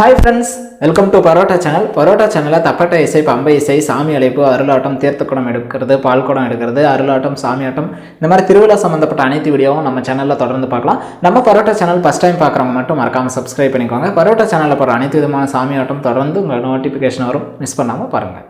Hi friends welcome to parotta channel parotta சேனலில் தப்பட்டை இசை பம்பை இசை சாமி அழைப்பு அருளாட்டம் தீர்த்தக்குடம் எடுக்கிறது பால்குடம் எடுக்கிறது அருளாட்டம் சாமியாட்டம். இந்த மாதிரி திருவிழா சம்மந்தப்பட்ட அனைத்து வீடியோவும் நம்ம சேனலில் தொடர்ந்து பார்க்கலாம். நம்ம பரோட்டா சேனல் ஃபஸ்ட் டைம் பார்க்குறவங்க மட்டும் மறக்காமல் சப்ஸ்கிரைப் பண்ணிக்கோங்க. பரோட்டா சேனலில் போகிற அனைத்து விதமான சாமியாட்டம் தொடர்ந்து உங்கள் நோட்டிஃபிகேஷன் வரும். மிஸ் பண்ணாமல் பாருங்கள்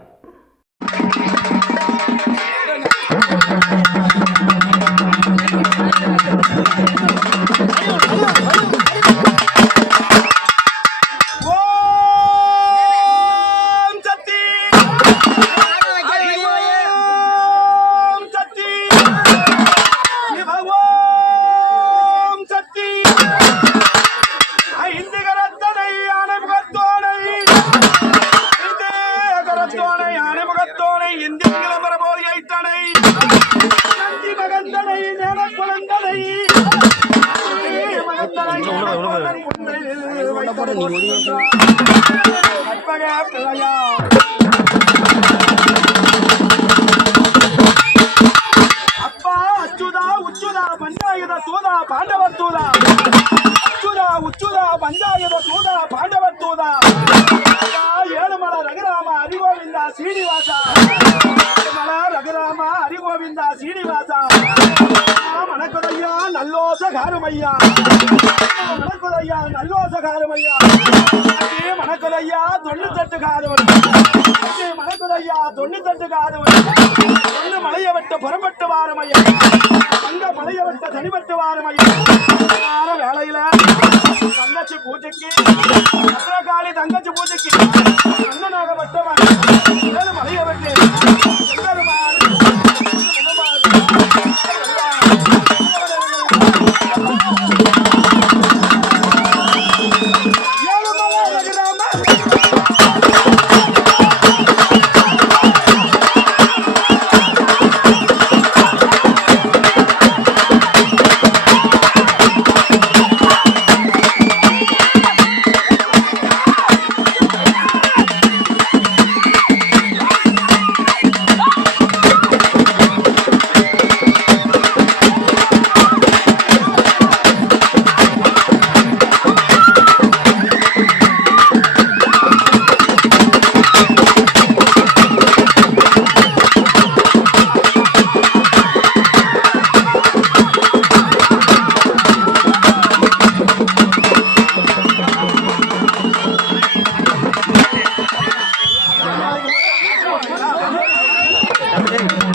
அணைமுகத்தோனை இந்திய கிளம்பர போல் ஐத்தனை நந்தி மகந்தனை நேர குழந்தனை கற்பக பிள்ளையா சீனிவாசா. மலா ரகுராமா ஹரிகோவிந்தா சீனிவாசா. மணக்குதையா நல்லோச காருமையா மணக்குதையா நல்லோச காருமையா மணக்குதையா தொண்ணூத்தெட்டு காதவன். மணக்குதையா தொண்ணூத்தெட்டு காதவன். தொண்ணு மலைய விட்டு புறப்பட்டு வாரமையா அங்க மலைய விட்டு தனிப்பட்டு வாரமையா సంగచ్చి పూజకి భద్రకాళి దంగచ్చి పూజకి అన్ననాగ పట్టమని మలయబట్టి Yeah. Thank you.